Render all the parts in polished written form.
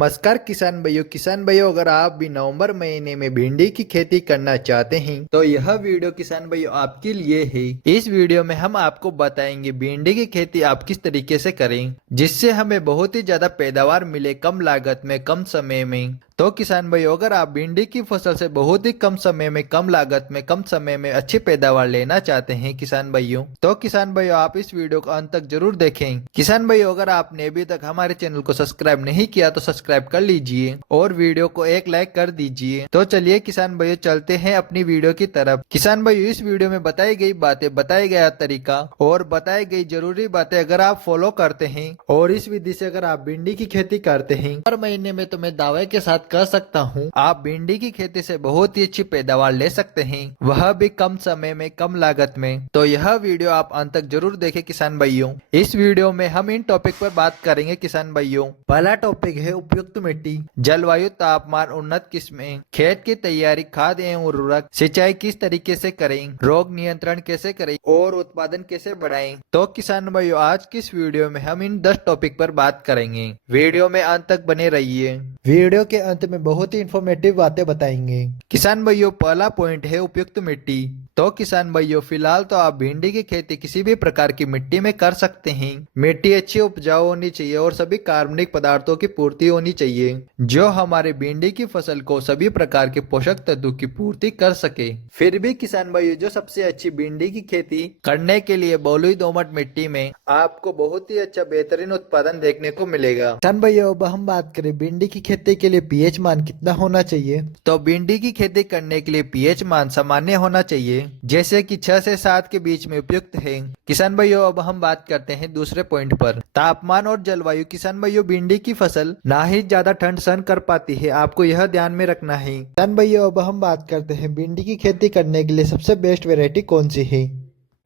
नमस्कार किसान भाइयों अगर आप भी नवंबर महीने में भिंडी की खेती करना चाहते हैं तो यह वीडियो किसान भाइयों आपके लिए है। इस वीडियो में हम आपको बताएंगे भिंडी की खेती आप किस तरीके से करें जिससे हमें बहुत ही ज्यादा पैदावार मिले कम लागत में कम समय में। तो किसान भाइयों अगर आप भिंडी की फसल से बहुत ही कम समय में कम लागत में कम समय में अच्छी पैदावार लेना चाहते हैं किसान भाइयों, तो किसान भाइयों आप इस वीडियो को अंत तक जरूर देखें। किसान भाइयों अगर आपने अभी तक हमारे चैनल को सब्सक्राइब नहीं किया तो सब्सक्राइब कर लीजिए और वीडियो को एक लाइक कर दीजिए। तो चलिए किसान भाइयों चलते हैं अपनी वीडियो की तरफ। किसान भाइयों इस वीडियो में बताई गई बातें, बताया गया तरीका और बताई गई जरूरी बातें अगर आप फॉलो करते हैं और इस विधि से अगर आप भिंडी की खेती करते हैं हर महीने में तो मैं दावे के साथ कह सकता हूँ आप भिंडी की खेती से बहुत ही अच्छी पैदावार ले सकते हैं, वह भी कम समय में कम लागत में। तो यह वीडियो आप अंत तक जरूर देखें किसान भाइयों। इस वीडियो में हम इन टॉपिक पर बात करेंगे किसान भाइयों। पहला टॉपिक है उपयुक्त मिट्टी, जलवायु, तापमान, उन्नत किस्में, खेत की तैयारी, खाद एवं उर्वरक, सिंचाई किस तरीके से करें, रोग नियंत्रण कैसे करें और उत्पादन कैसे बढ़ाएं। तो किसान भाइयों आज की इस वीडियो में हम इन 10 टॉपिक पर बात करेंगे। वीडियो में अंत तक बने रहिए। वीडियो के अंत में बहुत ही इंफॉर्मेटिव बातें बताएंगे। किसान भाइयों पहला पॉइंट है उपयुक्त मिट्टी। तो किसान भाइयों फिलहाल तो आप भिंडी की खेती किसी भी प्रकार की मिट्टी में कर सकते हैं। मिट्टी अच्छी उपजाऊ होनी चाहिए और सभी कार्बनिक पदार्थों की पूर्ति होनी चाहिए जो हमारे भिंडी की फसल को सभी प्रकार के पोषक तत्वों की पूर्ति कर सके। फिर भी किसान भाइयों जो सबसे अच्छी भिंडी की खेती करने के लिए बलुई दोमट मिट्टी में आपको बहुत ही अच्छा बेहतरीन उत्पादन देखने को मिलेगा। किसान भाइयों अब हम बात करें भिंडी की खेती के लिए पीएच मान कितना होना चाहिए। तो भिंडी की खेती करने के लिए पीएच मान सामान्य होना चाहिए जैसे कि 6 से 7 के बीच में उपयुक्त है। किसान भाइयों अब हम बात करते हैं दूसरे पॉइंट पर, तापमान और जलवायु। किसान भाइयों भिंडी की फसल ना ही ज्यादा ठंड सहन कर पाती है, आपको यह ध्यान में रखना है। किसान भाइयों अब हम बात करते हैं भिंडी की खेती करने के लिए सबसे बेस्ट वेरायटी कौन सी है।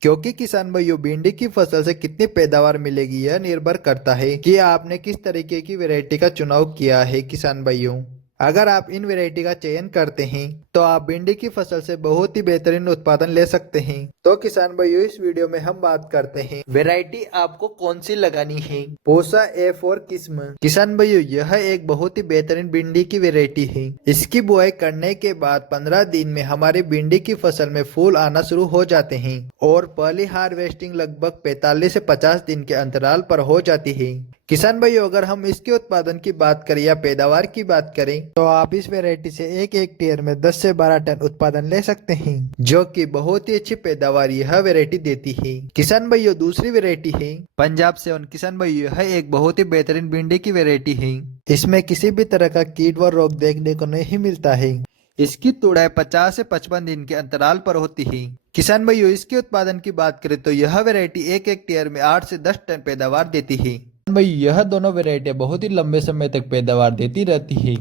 क्योंकि किसान भाइयों भिंडी की फसल से कितनी पैदावार मिलेगी यह निर्भर करता है कि आपने किस तरीके की वैरायटी का चुनाव किया है। किसान भाइयों अगर आप इन वैरायटी का चयन करते हैं तो आप भिंडी की फसल से बहुत ही बेहतरीन उत्पादन ले सकते हैं। तो किसान भाइयों इस वीडियो में हम बात करते हैं वैरायटी आपको कौन सी लगानी है। पूसा A4 किस्म। किसान भाइयों यह एक बहुत ही बेहतरीन भिंडी की वैरायटी है। इसकी बुआई करने के बाद 15 दिन में हमारी भिंडी की फसल में फूल आना शुरू हो जाते हैं और पहली हार्वेस्टिंग लगभग 45 से 50 दिन के अंतराल पर हो जाती है। किसान भाइयों अगर हम इसके उत्पादन की बात करें या पैदावार की बात करें तो आप इस वैरायटी से एक हेक्टेयर में 10 से 12 टन उत्पादन ले सकते हैं जो कि बहुत ही अच्छी पैदावार यह वैरायटी देती है। किसान भाइयों दूसरी वैरायटी है पंजाब 7। किसान भाइयों यह एक बहुत ही बेहतरीन भिंडी की वैरायटी है। इसमें किसी भी तरह का कीट व रोग देखने को नहीं मिलता है। इसकी तुड़ाई 50 से 55 दिन के अंतराल पर होती है। किसान भाइयों इसके उत्पादन की बात करें तो यह वैरायटी एक हेक्टेयर में 8 से 10 टन पैदावार देती है। भाई यह दोनों वैरायटियां बहुत ही लंबे समय तक पैदावार देती रहती है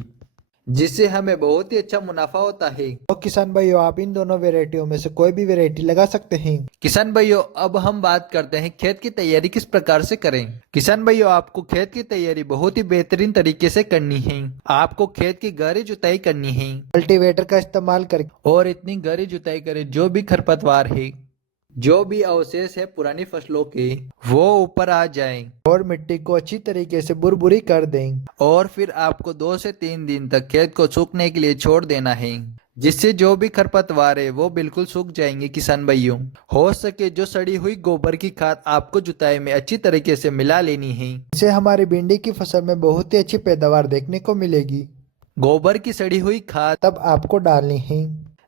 जिससे हमें बहुत ही अच्छा मुनाफा होता है। तो किसान भाइयों आप इन दोनों वैरायटियों में से कोई भी वैरायटी लगा सकते हैं। किसान भाइयों अब हम बात करते हैं खेत की तैयारी किस प्रकार से करें। किसान भाइयों आपको खेत की तैयारी बहुत ही बेहतरीन तरीके से करनी है। आपको खेत की गहरी जुताई करनी है कल्टीवेटर का इस्तेमाल करके और इतनी गहरी जुताई करें जो भी खरपतवार है जो भी अवशेष है पुरानी फसलों के वो ऊपर आ जाएं और मिट्टी को अच्छी तरीके से बुरबुरी कर दें और फिर आपको 2 से 3 दिन तक खेत को सूखने के लिए छोड़ देना है जिससे जो भी खरपतवार है वो बिल्कुल सूख जाएंगे। किसान भाइयों हो सके जो सड़ी हुई गोबर की खाद आपको जुताई में अच्छी तरीके से मिला लेनी है। इससे हमारी भिंडी की फसल में बहुत ही अच्छी पैदावार देखने को मिलेगी। गोबर की सड़ी हुई खाद तब आपको डालनी है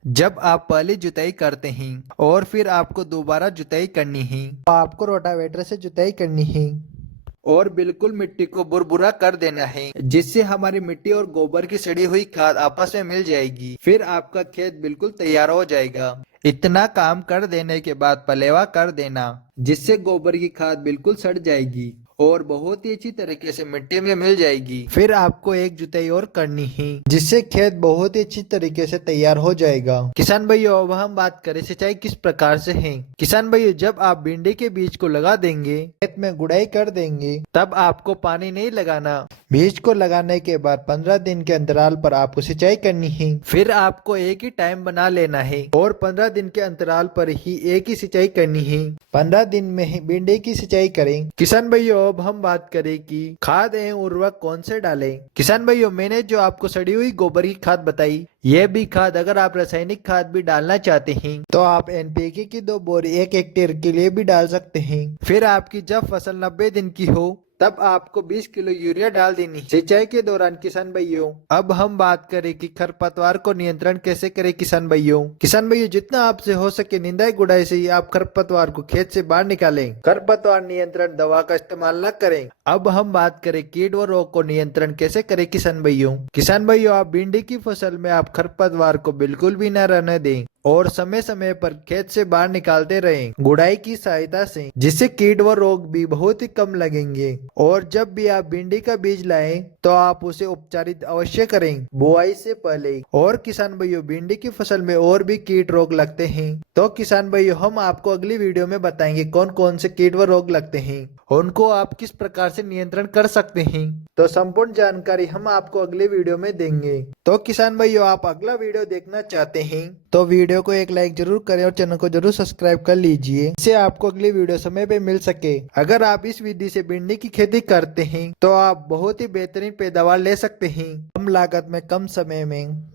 जब आप पहले जुताई करते हैं और फिर आपको दोबारा जुताई करनी है। तो आपको रोटावेटर से जुताई करनी है और बिल्कुल मिट्टी को बुरबुरा कर देना है जिससे हमारी मिट्टी और गोबर की सड़ी हुई खाद आपस में मिल जाएगी। फिर आपका खेत बिल्कुल तैयार हो जाएगा। इतना काम कर देने के बाद पलेवा कर देना जिससे गोबर की खाद बिल्कुल सड़ जाएगी और बहुत ही अच्छी तरीके से मिट्टी में मिल जाएगी। फिर आपको एक जुताई और करनी है जिससे खेत बहुत ही अच्छी तरीके से तैयार हो जाएगा। किसान भाइयों अब हम बात करें सिंचाई किस प्रकार से है। किसान भाइयों जब आप भिंडी के बीज को लगा देंगे खेत में गुड़ाई कर देंगे तब आपको पानी नहीं लगाना। बीज को लगाने के बाद 15 दिन के अंतराल पर आपको सिंचाई करनी है। फिर आपको एक ही टाइम बना लेना है और 15 दिन के अंतराल पर ही एक ही सिंचाई करनी है। 15 दिन में ही भिंडी की सिंचाई करें। किसान भाइयों तो अब हम बात करें कि खाद एवं उर्वरक कौन से डालें। किसान भाइयों, मैंने जो आपको सड़ी हुई गोबर की खाद बताई, यह भी खाद अगर आप रासायनिक खाद भी डालना चाहते हैं तो आप एनपीके की 2 बोरी 1 हेक्टेयर के लिए भी डाल सकते हैं। फिर आपकी जब फसल 90 दिन की हो तब आपको 20 किलो यूरिया डाल देनी। सिंचाई के दौरान किसान भाइयों, अब हम बात करें कि खरपतवार को नियंत्रण कैसे करें। किसान भाइयों, जितना आपसे हो सके निंदाई गुड़ाई से ही आप खरपतवार को खेत से बाहर निकालें। खरपतवार नियंत्रण दवा का इस्तेमाल न करें। अब हम बात करें कीट व रोग को नियंत्रण कैसे करें। किसान भाइयों, आप भिंडी की फसल में आप खरपतवार को बिल्कुल भी न रहने दें और समय समय पर खेत से बाहर निकालते रहें गुड़ाई की सहायता से, जिससे कीट व रोग भी बहुत ही कम लगेंगे। और जब भी आप भिंडी का बीज लाएं तो आप उसे उपचारित अवश्य करें बुआई से पहले। और किसान भाइयों, भिंडी की फसल में और भी कीट रोग लगते हैं तो किसान भाइयों, हम आपको अगली वीडियो में बताएंगे कौन कौन से कीट व रोग लगते हैं, उनको आप किस प्रकार से नियंत्रण कर सकते हैं। तो संपूर्ण जानकारी हम आपको अगले वीडियो में देंगे। तो किसान भाइयों, आप अगला वीडियो देखना चाहते हैं तो वीडियो को एक लाइक जरूर करें और चैनल को जरूर सब्सक्राइब कर लीजिए, जिससे आपको अगली वीडियो समय पे मिल सके। अगर आप इस विधि से भिंडी की खेती करते हैं तो आप बहुत ही बेहतरीन पैदावार ले सकते हैं कम लागत में कम समय में।